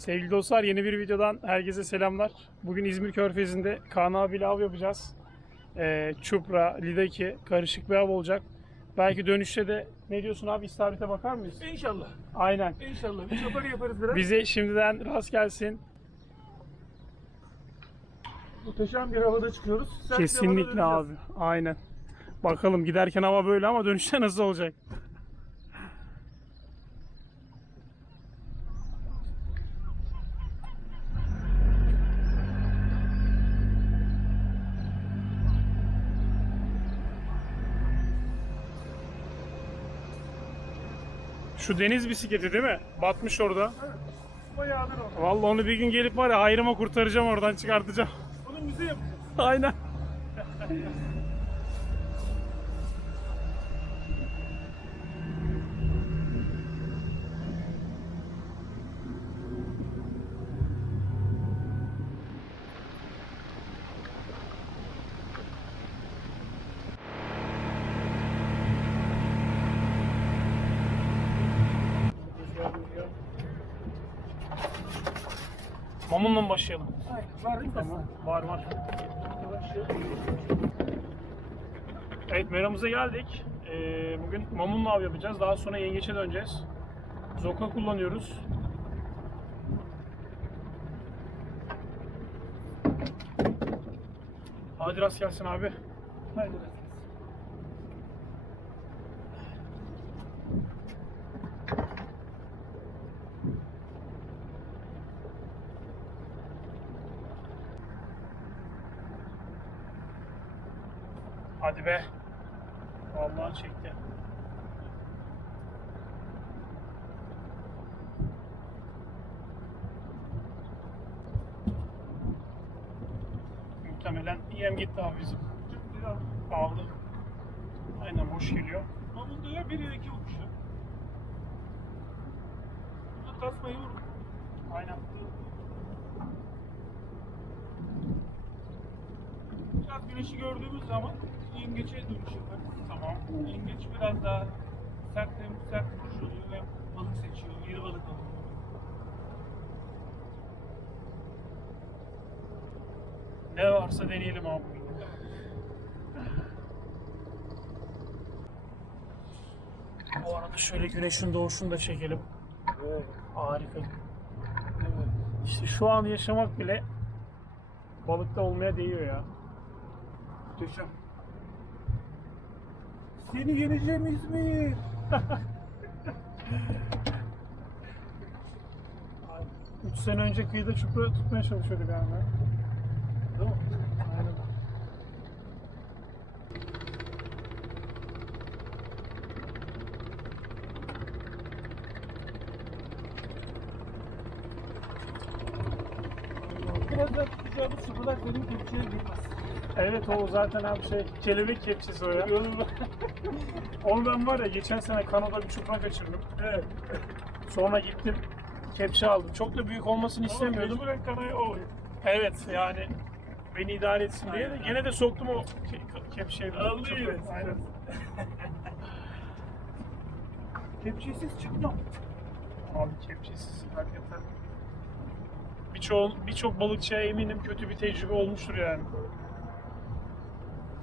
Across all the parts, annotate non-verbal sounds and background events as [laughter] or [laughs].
Sevgili dostlar yeni bir videodan herkese selamlar. Bugün İzmir Körfezi'nde Kaan abiyle av yapacağız. Ee, Çupra, Lidaki karışık bir av olacak. Belki dönüşte de ne diyorsun abi istavrite bakar mıyız? İnşallah. Aynen. İnşallah. Bir safari yaparız biraz. Bize şimdiden rast gelsin. Muhteşem bir havada çıkıyoruz. Sert bir havada Kesinlikle abi. Aynen. Bakalım giderken hava böyle ama dönüşte nasıl olacak? Şu deniz bisikleti değil mi? Batmış orada. Bayağıdır o. Vallahi onu bir gün gelip var ya hayrıma kurtaracağım oradan çıkartacağım. Bunu müze yapacağız. Aynen. Mamunla mı başlayalım? Aynen. Var? Tamam. Var var. Evet meramıza geldik. Ee, bugün mamunla av yapacağız. Daha sonra yengeçe döneceğiz. Zoka kullanıyoruz. Hadi rast gelsin abi. Haydi. Hadi be. Vallahi çekti. Muhtemelen yem gitti abi bizim. Aldı. Aynen hoş geliyor. Ama bunda ya 1 2 Yengeç biraz daha sert hem sert vuruş oluyor hem balık seçiyor, iri balık alıyor. Ne varsa deneyelim abi. Bu arada şöyle güneşin doğuşunu da çekelim. Evet. Harika. Evet. İşte şu an yaşamak bile balıkta olmaya değiyor ya. Muhteşem. Seni yeneceğim İzmir. [laughs] 3 sene önce kıyıda çupra tutmaya çalışıyorduk galiba. Değil mi? Aynen. Birazdan tutacağımız sıfırlar senin kepçeye girmez. Evet o zaten abi şey kelebek kepçesi o ya. [laughs] Onu ben var ya geçen sene Kanada bir çupra kaçırdım. Evet. Sonra gittim kepçe aldım. Çok da büyük olmasını istemiyordum. Mecburen kanaya o. Evet yani beni idare etsin diye de gene de soktum o ke- kepçeyi. Aldı Çuprayı. yine. Aynen. [laughs] Kepçesiz çıkmam. Abi kepçesiz hakikaten. Birçok birçok balıkçıya eminim kötü bir tecrübe olmuştur yani.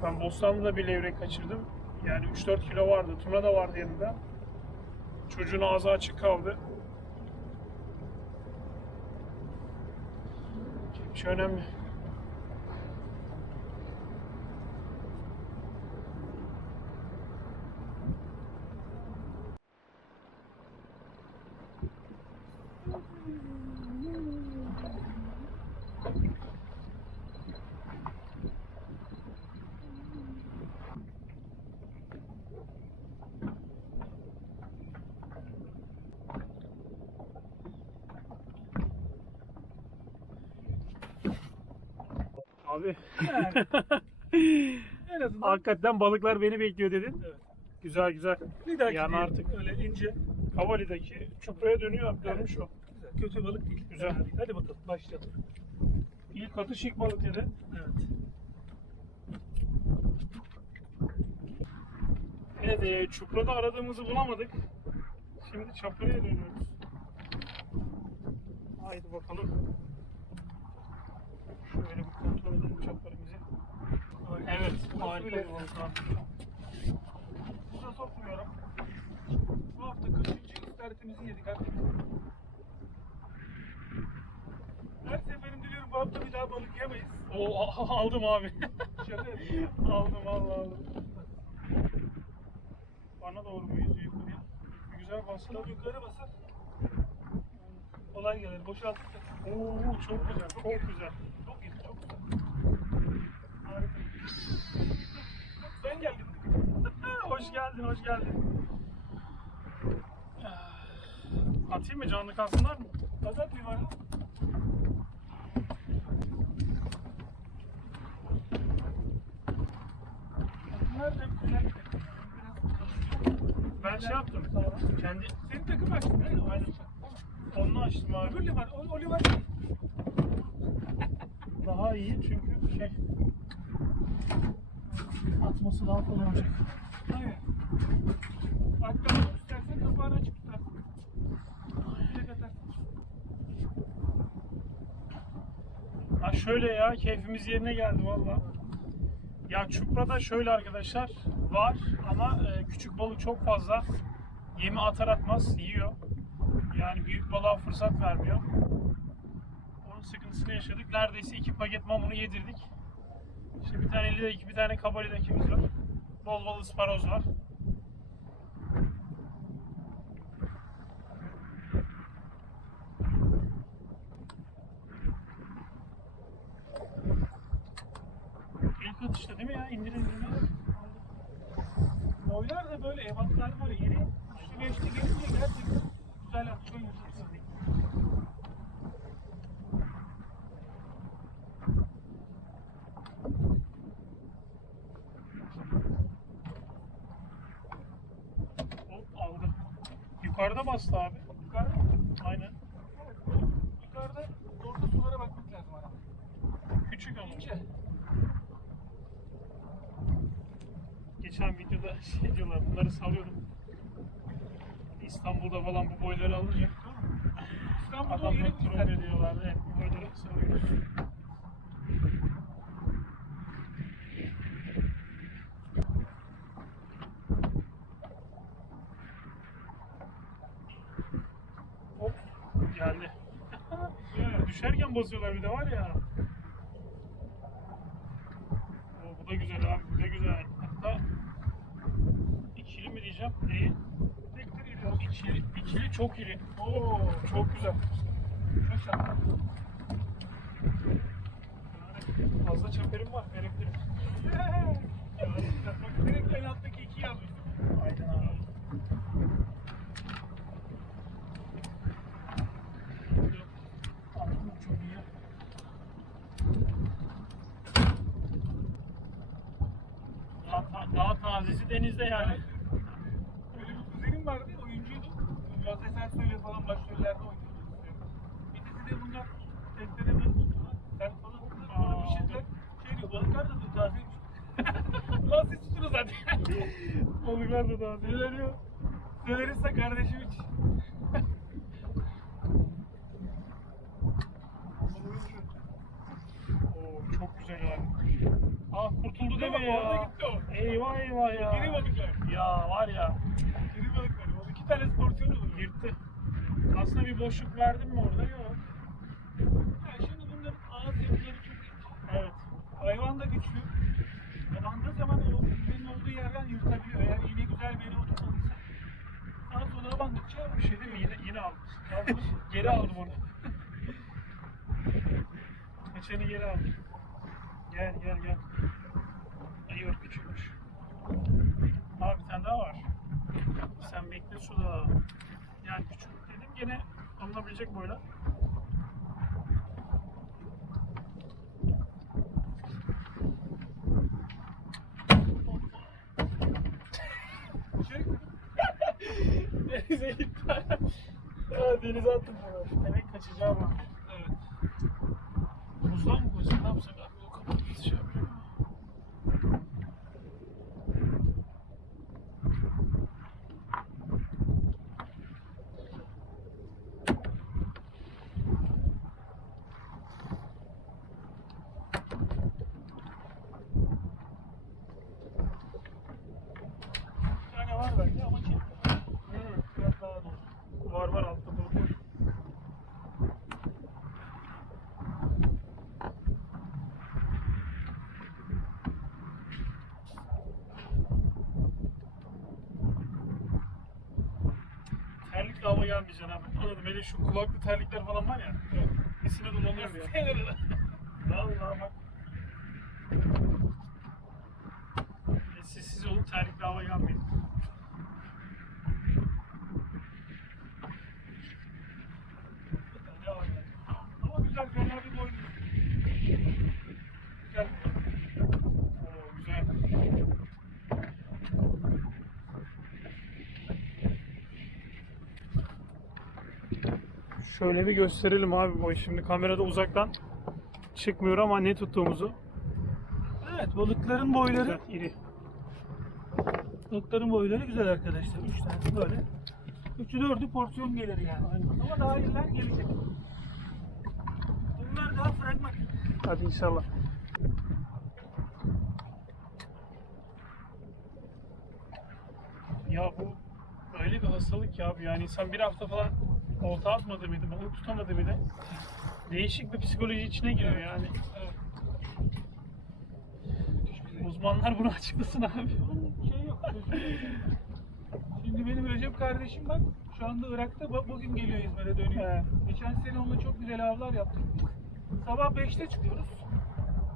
Ben Bostanlı'da bir levrek kaçırdım. Yani 3-4 kilo vardı. Tuna da vardı yanında. Çocuğun ağzı açık kaldı. Kepçe önemli. Abi En azından hakikaten balıklar beni bekliyor dedin. Evet. Güzel güzel. bir dahaki Yani artık- öyle ince. Kavalideki çupraya dönüyor abi dönmüş o. Güzel. Kötü balık değil. Güzel. Değil. Hadi bakalım başlayalım. İlk atış ilk balık dedi. Evet. Evet, e, çuprada aradığımızı bulamadık. Şimdi çapıraya dönüyoruz. Haydi bakalım. Şöyle bir kontrol edelim. Harika bir. Suda sokmuyorum. Bu hafta 40. istaritimizi yedik artık. Her seferinde diyorum bu hafta bir daha balık yemeyiz. Oo, aldım abi. Şaka [laughs] aldım vallahi aldım. Bana doğru mu yüzüyor yukarıya? Bir güzel. Tabii yukarı basar. Kolay gelir. Boşalttık. Oo, çok güzel, çok güzel. Çok iyi, çok güzel. Harika. Ben geldim. [laughs] hoş geldin, hoş geldin. Atayım mı? Canlı kalsınlar mı? Var mı? Bunlar da güzel. Ben şey yaptım. Kendi Senin takım açtın değil mi? Aynen. onunla açtım abi. Öbür liman, o. Daha iyi çünkü şey atması daha kolay olacak. Aynen. Hatta istersen kapağını açık tutarsın. Direkt atarsın. Ha şöyle ya keyfimiz yerine geldi valla. Ya çuprada şöyle arkadaşlar var ama e, küçük balık çok fazla. Yemi atar atmaz yiyor. Yani büyük balığa fırsat vermiyor. Onun sıkıntısını yaşadık. Neredeyse iki paket mamunu yedirdik. İşte bir tane lidaki bir tane kabalidakimiz var. Bol bol ısparoz var. İlk atışta değil mi ya? İndir indirme. Boylar da böyle ebatlar var yeri. Üstü geçti gelince gerçekten güzel atıyor. Hop aldı. Yukarıda bastı abi. Yukarıda, Aynen. yukarıda orta sulara bakmak lazım arada. Küçük ama. İnce. Geçen videoda [laughs] şey diyorlar bunları salıyordum. İstanbul'da falan bu boyları alınca İstanbul'da adamlar troll ediyorlardı. Hep bu boyları salıyoruz. Hop geldi. Ya, Düşerken basıyorlar bir de var ya. Oo, bu da güzel abi, bu da güzel. Hatta ikili mi diyeceğim? Neyi? Tektir geliyor. İkili, ikili çok iri. Oo, Çok güzel. çok şahane. Yani fazla çeperim var, verebilirim. Bak direkt en alttaki ikiyi alıyorsun. Aynen abi. Anladın mı? Çok iyi. Daha, tazesi denizde yani. Böyle bir kuzenim vardı, oyuncuydu. Biraz Esensoy'la falan başrollerde oynuyordu. İkisi de bunlar balık tuttular. Sen falan. Sonra bir şeyler şey diyor, balıklar da diyor, tazeymiş. Lan siz tutunuz hadi. [laughs] Balıklar da taze. Neler diyor? Söylerinse kardeşim hiç. [laughs] Oo, çok güzel abi. Ah kurtuldu deme ya. orada gitti o. Eyvah eyvah ya. Geri balıklar. Ya var ya. Geri balıklar. O iki tane porsiyon olur. Yırttı. Aslında bir boşluk verdim mi orada? Yok. Ha, şimdi bunların ağız yapıları çok ince. Evet. Hayvan da güçlü. Yalandığı zaman o iğnenin olduğu yerden yırtabiliyor. Eğer iğne güzel bir yere oturmadıysa. Sağa sola bandıkça Bir şey değil mi? Yine, yine aldım. Aldım. geri aldım onu. [laughs] Geçeni geri aldım. Gel gel gel. Ay yok küçükmüş. Abi bir tane daha var. Sen bekle suda. Yani küçük dedim gene alınabilecek boyla. şey [laughs] Denize gitti. [laughs] denize attım bunu. Demek kaçacağım ha. Evet. Buzdan mı koysak ne yapsak abi? O kapalı şey yapıyor. Gelmeyeceksin abi. Anladım. Hele şu kulaklı terlikler falan var ya. İsine dolanıyor ya. Vallahi bak. E, siz siz olun terlikle hava gelmeyin. Ama güzel fena bir boy. Güzel. Oo, güzel. Şöyle bir gösterelim abi boyu. Şimdi kamerada uzaktan çıkmıyor ama ne tuttuğumuzu. Evet balıkların boyları Güzel, iri. balıkların boyları güzel arkadaşlar. Üç tane böyle. Üçü dördü porsiyon gelir yani. Ama daha iyiler gelecek. Bunlar daha fragman. Hadi inşallah. Ya bu öyle bir hastalık ya abi. Yani insan bir hafta falan olta atmadı mıydı, balık tutamadı mıydı? Değişik bir psikoloji içine giriyor yani. Uzmanlar bunu [laughs] açıklasın abi. Şey. Şimdi benim Recep kardeşim bak şu anda Irak'ta bu- bugün geliyor İzmir'e dönüyor. He. Geçen sene onunla çok güzel avlar yaptık. Sabah 5'te çıkıyoruz.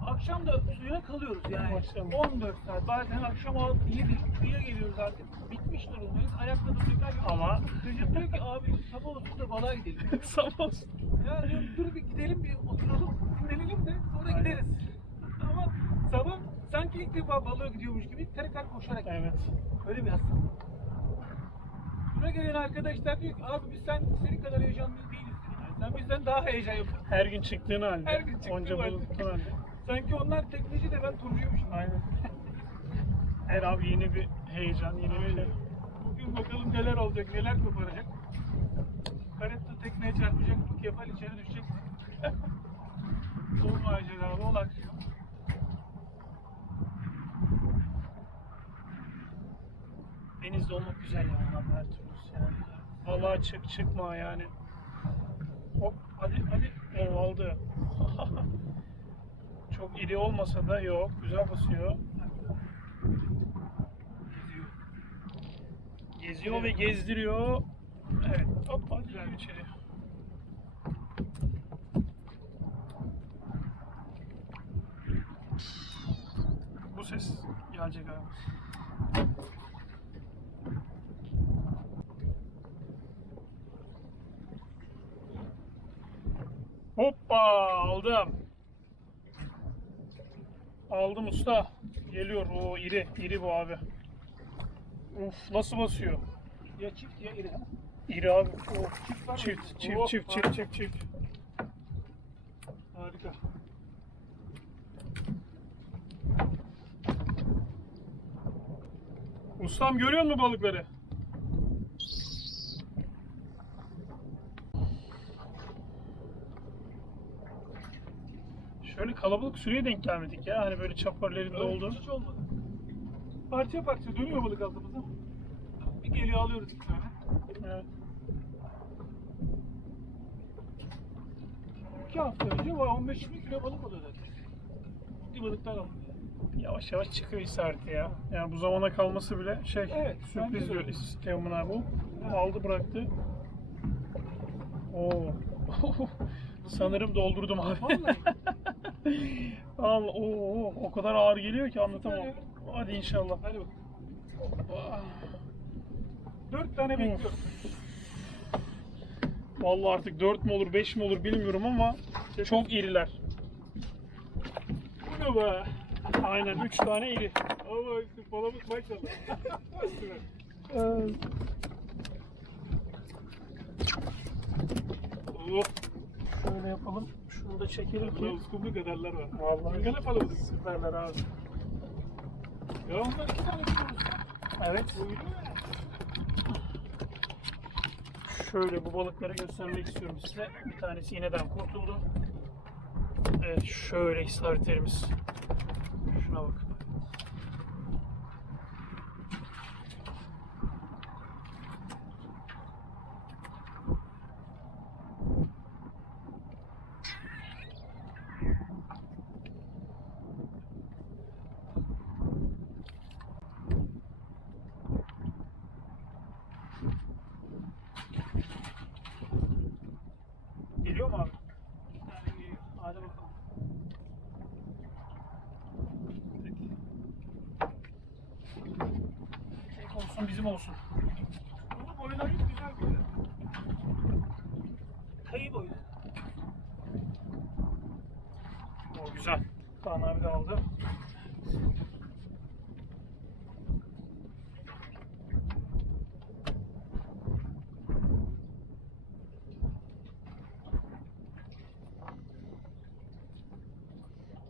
Akşam da suya kalıyoruz yani. Maşallah. 14 saat. Bazen akşam 6 7 kıyıya geliyoruz artık. Bitmiş durumdayız. Ayakta duracaklar yok. Ama Recep diyor ki abi sabah olsun da balığa gidelim. [laughs] sabah olsun. Ya diyorum dur bir gidelim bir oturalım dinlenelim de sonra gideriz. Ama sabah sanki ilk defa balığa gidiyormuş gibi tekrar koşarak Evet. Öyle bir hastalık. Buraya gelen arkadaşlar diyor ki abi biz sen senin kadar heyecanlı değiliz. Yani sen bizden daha heyecan yapıyorsun. Her gün çıktığın halde. Her gün çıktığım Onca halde. tuttuğun halde. Sanki onlar tekneci de ben turcuymuşum. Aynen. Her abi yeni bir heyecan, yeni bir şey. Bugün bakalım neler olacak, neler koparacak. Karetta tekneye çarpacak, bu kefal içeri düşecek. [laughs] Bol macera, bol aksiyon. Denizde olmak güzel ya abi her türlüsü yani. Vallahi çık çıkma yani. Hop hadi hadi. O aldı. [laughs] Çok iri olmasa da yok. Güzel basıyor. Geziyor ve gezdiriyor. Evet. Hop hadi gir içeri. Bu ses gelecek abi. Hoppa aldım. Aldım usta. Geliyor o iri iri bu abi. Nasıl basıyor? Ya çift ya iri. İri abi. Of. Çift var mı? Çift çift Oh, çift çift çift çift. Harika. Ustam görüyor musun balıkları? Şöyle kalabalık sürüye denk gelmedik ya. Hani böyle çaparlarında Öyle oldu. Hiç olmadı. Parça parça dönüyor balık altımızda. Bir geliyor alıyoruz iki tane. Evet. İki hafta önce var 15-20 kilo balık oluyor zaten. Bir balıklar aldım. Yavaş yavaş çıkıyor isareti ya. Yani bu zamana kalması bile şey Evet, sürpriz de diyor öyle. Teoman abi. Aldı bıraktı. Oo. [laughs] Sanırım doldurdum abi. Vallahi. [laughs] Al, oo, o kadar ağır geliyor ki anlatamam. Evet. Hadi inşallah. Hadi bakalım. Dört tane bekliyorum. Vallahi artık 4 mü olur 5 mi olur bilmiyorum ama çok iriler. Bu ne be? Aynen 3 tane iri. Allah işte balamız maşallah. oh, Şöyle yapalım. Şunu da çekelim ki. uskumlu kadarlar var. Vallahi Ne balamız? süperler abi. Ya. Evet. Şöyle bu balıkları göstermek istiyorum size. Bir tanesi iğneden kurtuldu. Evet şöyle istavritlerimiz. Bizim olsun. Bunu boyları güzel güzel. Kayı boyu. O güzel. Kaan abi de aldı.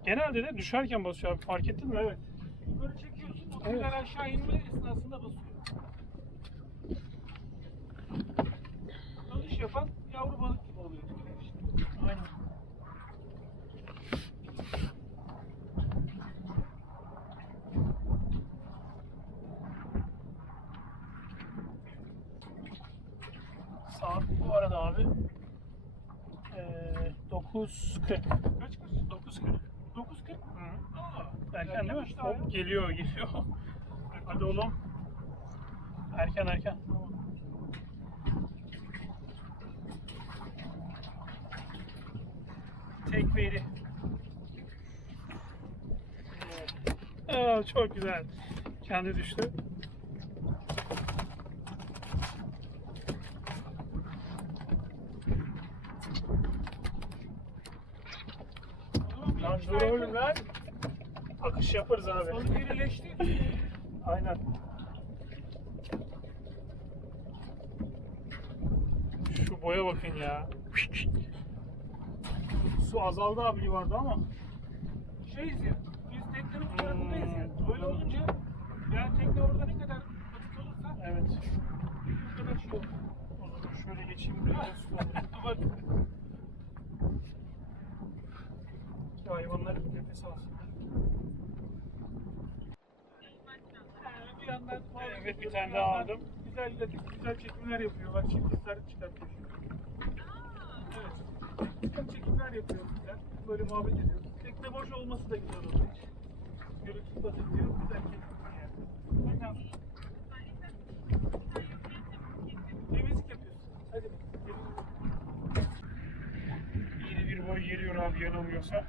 Genelde de düşerken basıyor abi. Fark ettin mi? Evet. Yukarı çekiyorsun, o Evet. aşağı inme esnasında basıyor. Dalış yapan yavru balık gibi oluyor tüyler işte. Aynen. Saat bu arada abi eee 9.40. Kaç kaç? 9.40. 9.40. Aa, Erken değil mi? işte abi. Hop, geliyor geliyor. Hadi oğlum. Erken erken. Tek veri. Aa, çok güzel. Kendi düştü. Lan dur oğlum lan. Akış yaparız abi. Balık irileşti. Aynen. Şu boya bakın ya. Su azaldı abi livarda ama. Şeyiz ya, biz teknenin bu tarafındayız ya. Böyle olunca, yani tekne orada ne kadar batık olursa Evet. o kadar şey olur. Şöyle geçeyim biraz su alayım. Ama Ki hayvanlar bir nefes alsın. Yandan Evet, bir tane daha aldım. Güzel güzel çekimler yapıyor. Bak şimdi sarı çıkartıyor. Evet. Güzel çekimler yapıyor güzel. Böyle muhabbet ediyoruz. Tekne boş olması da güzel oluyor. Gürültü basit diyor. Güzel çekimler yani. Aynen. Temizlik yapıyorsun. Hadi bakalım. İyi bir boy geliyor abi yanılmıyorsa.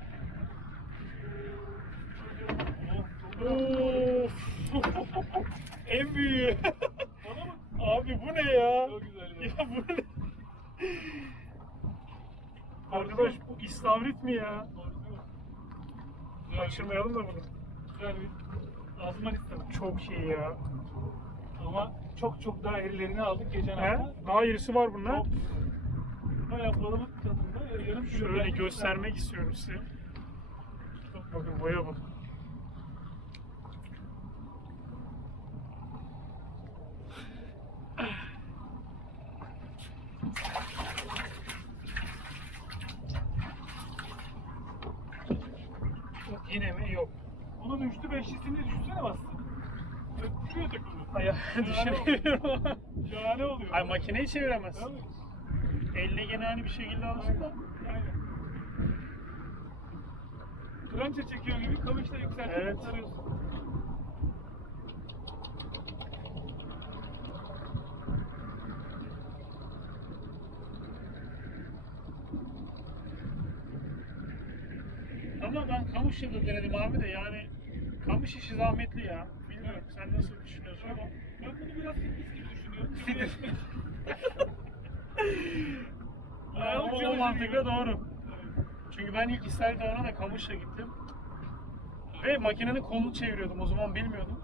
Of. [laughs] en büyüğü. Bana. [laughs] Abi bu ne ya? Çok güzel bak. Ya bu ne? Arkadaş bu istavrit mi ya? Kaçırmayalım da bunu. Güzel bir ağzıma istemem. Çok iyi ya. Ama çok çok daha erilerini aldık geçen He? hafta. Daha irisi var bunlar. Bayağı balık tadında yarım kilo Şöyle geldi. göstermek istiyorum size. Bakın boya bak. Yine mi? Yok. Onu düştü beşlisini düşünsene bastı. Düşüyor takımı. Ay düşürüyorum. Şahane oluyor. Ay makineyi çeviremez. Tabii. Elle gene aynı bir şekilde alırsın da. Aynen. Trança çekiyor gibi kamışla yükseltip Evet. sarıyorsun. Ama ben kamışla da denedim abi de yani kamış işi zahmetli ya. Bilmiyorum sen nasıl düşünüyorsun ama. Ben bunu biraz fitness gibi düşünüyorum. Ya, [laughs] o, o mantıkla doğru. Çünkü ben ilk İsrail Dağı'na da kamışla gittim. Ve makinenin kolunu çeviriyordum o zaman bilmiyordum.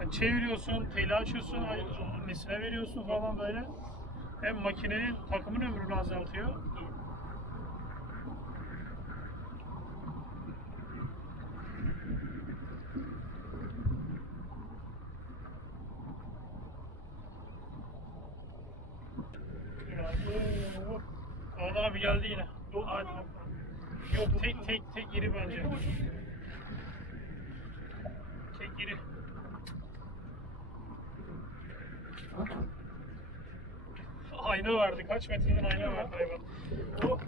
Yani çeviriyorsun, teli açıyorsun, ay- nesine veriyorsun falan böyle. Hem makinenin takımın ömrünü azaltıyor. Oo. Kaan abi geldi yine. Hadi bakalım. Yok tek iri bence. Tek iri. Ayna vardı. Kaç metreden ayna vardı hayvan. Oh.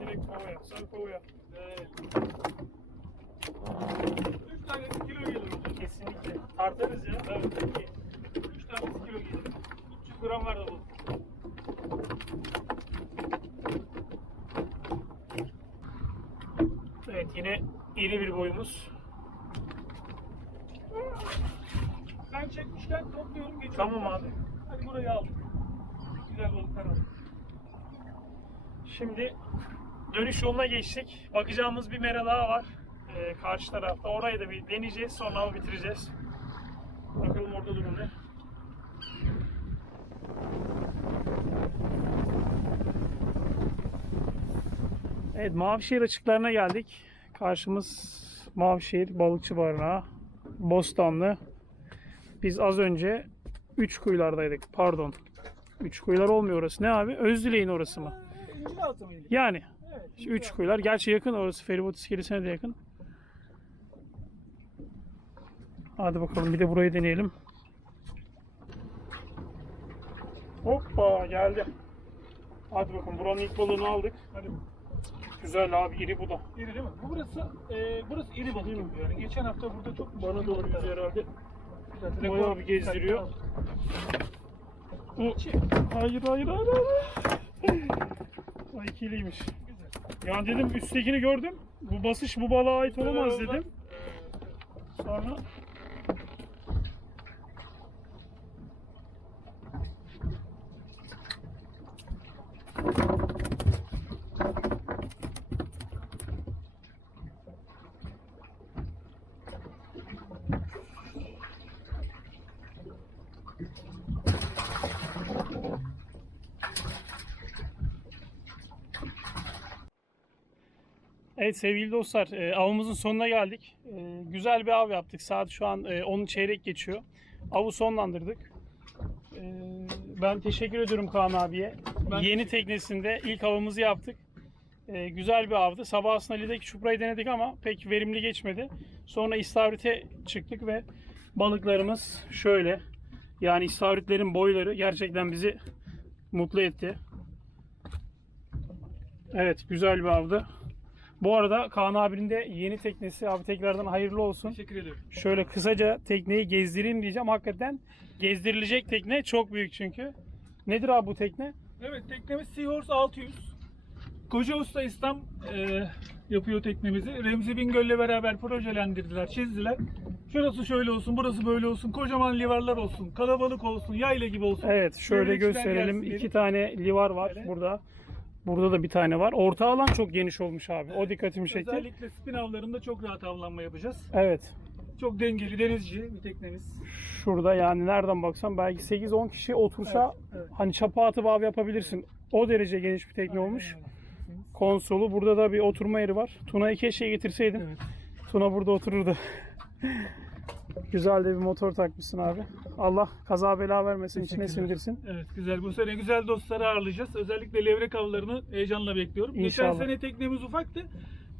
Direkt kovaya. Sarı kovaya. Evet. Üç tanesi kilo gelir. Kesinlikle. Tartarız ya. Evet. Üç tanesi kilo gelir. 300 gram var da bu. İri bir boyumuz. sen çekmişken topluyorum geçiyorum. Tamam abi. Hadi burayı al. Güzel balıklar al. Şimdi dönüş yoluna geçtik. Bakacağımız bir mera daha var. Ee, karşı tarafta. Orayı da bir deneyeceğiz. Sonra avı bitireceğiz. Bakalım orada durum ne. Evet Mavişehir açıklarına geldik. Karşımız Mavişehir Balıkçı Barınağı. Bostanlı. Biz az önce üç kuyulardaydık. Pardon. Üç kuyular olmuyor orası. Ne abi? Özdilek'in orası mı? Yani. Evet. İşte üç kuyular. Gerçi yakın orası. Feribot iskelesine de yakın. Hadi bakalım bir de burayı deneyelim. Hoppa geldi. Hadi bakalım buranın ilk balığını aldık. Hadi. Güzel abi iri bu da. İri değil mi? Bu burası, e, burası iri balık yapıyor. Yani geçen hafta burada çok Bana doğru yüzüyor herhalde. Zaten Bayağı bir gezdiriyor. O, hayır hayır hayır hayır. Ay ikiliymiş. Güzel. Yani dedim üsttekini gördüm. Bu basış bu balığa ait olamaz Oradan- dedim. Sonra Evet sevgili dostlar e, avımızın sonuna geldik. E, güzel bir av yaptık. Saat şu an e, 10 çeyrek geçiyor. Avı sonlandırdık. E, ben teşekkür ediyorum Kaan abiye. Ben Yeni teknesinde ilk avımızı yaptık. E, güzel bir avdı. Sabah aslında Lideki çuprayı denedik ama pek verimli geçmedi. Sonra istavrite çıktık ve balıklarımız şöyle. Yani istavritlerin boyları gerçekten bizi mutlu etti. Evet güzel bir avdı. Bu arada Kaan abinin de yeni teknesi abi tekrardan hayırlı olsun. Teşekkür ediyorum. Şöyle kısaca tekneyi gezdireyim diyeceğim. Hakikaten gezdirilecek tekne çok büyük çünkü. Nedir abi bu tekne? Evet teknemiz Seahorse 600. Koca Usta İslam e, yapıyor teknemizi. Remzi Bingöl'le beraber projelendirdiler, çizdiler. Şurası şöyle olsun, burası böyle olsun, kocaman livarlar olsun, kalabalık olsun, yayla gibi olsun. Evet şöyle Çevrekçiler gösterelim. gelsin İki tane livar var Böyle. burada. Burada da bir tane var. Orta alan çok geniş olmuş abi. O dikkatimi çekti. Özellikle spin avlarında çok rahat avlanma yapacağız. Evet. Çok dengeli, denizci bir teknemiz. Şurada yani nereden baksan belki 8-10 kişi otursa Evet, evet. hani çapa atıp av yapabilirsin. O derece geniş bir tekne olmuş. Aynen. Konsolu. Burada da bir oturma yeri var. Tuna'yı keşke getirseydim. Evet. Tuna burada otururdu. [laughs] Güzel de bir motor takmışsın abi. Allah kaza bela vermesin, içine sindirsin. Evet güzel. Bu sene güzel dostları ağırlayacağız. Özellikle levrek avlarını heyecanla bekliyorum. İnşallah. Geçen sene teknemiz ufaktı.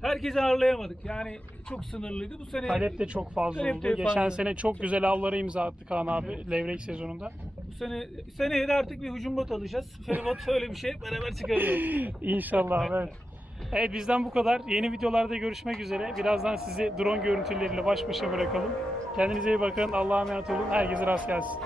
Herkesi ağırlayamadık. Yani çok sınırlıydı. Bu sene Talep de çok fazla Talep oldu. de Geçen fazla. sene çok güzel avlara imza attı Kaan abi levrek sezonunda. bu sene seneye de artık bir hücum bot alacağız. Feribot [laughs] öyle bir şey beraber çıkarıyoruz. İnşallah evet. Evet bizden bu kadar. Yeni videolarda görüşmek üzere. Birazdan sizi drone görüntüleriyle baş başa bırakalım. Kendinize iyi bakın. Allah'a emanet olun. Herkese rast gelsin.